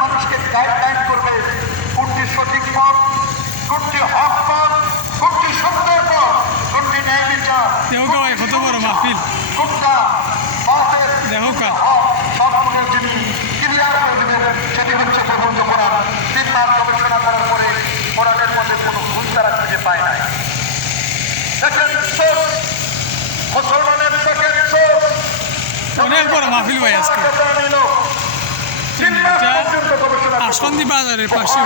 মানুষকে গাইডলাইন করবে কোনটি সঠিক পথ, কোনটি হক পথ, কোনটি সত্যের পথ, কোনটি ন্যায় বিচার, কোনটা পথের সবগুলো যিনি ক্লিয়ার করে দেবেন সেটি হচ্ছে প্রবন্ধ কোরআন। 3 বার গবেষণা করার পরে কোরআনের মধ্যে কোনো ভুল তারা খুঁজে পায় নাই। সেকেন্ড সোর্স, মুসলমানের সেকেন্ড সোর্স অনেক বড় মাহফিল ভাই আজকে আসন্দি বাজারের পাশে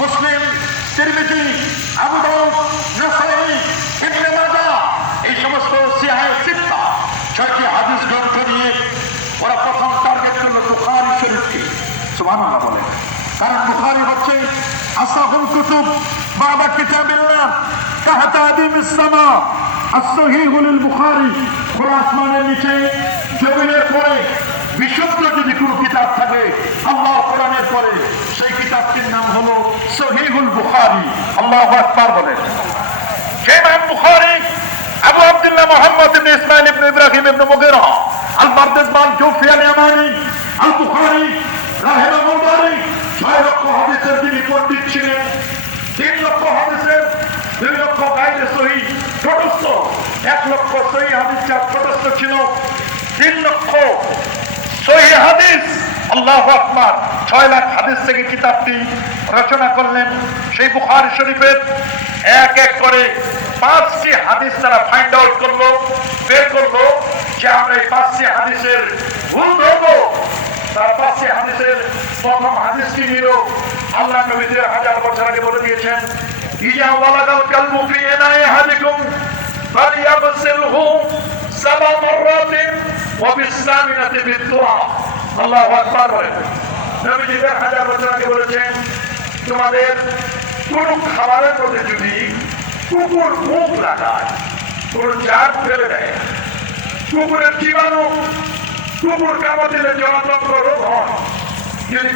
মুসলিম, তিরমিজি, আবু দাউদ, নাসাঈ, ইবনে মাজাহ এই সমস্ত সিহাহ সিত্তা 6টি হাদিস গ্রন্থ নিয়ে ওরা প্রথম টার্গেট করলো বুখারী শরীফকে। সুবহানাল্লাহ বলেন, কারণ বুখারী হচ্ছে আসাহুল কুতুব বাবা কিতাবিল্লাহ কাহতাদিমিস সামা as-সহিহুল বুখারী। খোলা আসমানের নিচে জমিনের পরে বিশুদ্ধ যদি কোনো কিতাব থাকে আল্লাহ কোরআনের পরে সেই কিতাবটির নাম হলো সহিহুল বুখারী। আল্লাহু আকবার বলেন। সেই ইমাম বুখারী আবু আব্দুল্লাহ মুহাম্মদ ইবনে ইসমাঈল ইবনে ইব্রাহিম ইবনে মুগীরা আল-বারদাজবান জুফি আল-ইয়ামানি আল-বুখারী রাহিমাহুল্লাহ 6 লক্ষ হাদিসের যিনি পণ্ডিত ছিলেন, 3 লক্ষ হাদিসের 2 লক্ষ গায়রে সহিহ তটস্থ, 1 লক্ষ সহিহ হাদিস যার তটস্থ ছিল, 3 লক্ষ সহিহ হাদিস। আল্লাহু আকবার। 6 লাখ হাদিস থেকে কিতাবটি রচনা করলেন। সেই বুখারী শরীফের এক এক করে 5টি হাদিস তারা ফাইন্ড আউট করলো, বের করলো যে আমরা এই 5টি হাদিসের ভুল ধরবো। তার 5টি হাদিসের প্রথম হাদিসটি নিল আল্লাহ নবী 1000 বছর আগে বলে দিয়েছেন, ইজা ওয়ালাগাল কালবু ফি ইনাই আহাদিকুম ফালিয়াগসিলহু 7 মাররাতিন ওয়া বিসামিনাতি বিতুরাব। আল্লাহু আকবার বলেন। নবীজি 1000 বছর আগে বলেছেন, তোমাদের কোন খাবারের মধ্যে যদি কুকুর মুখ লাগায়, কোন জাত ফেলে দেয়, কুকুরের জীবাণু, কুকুর কামড় দিলে জনতন্ত্র রোগ হয়, যদি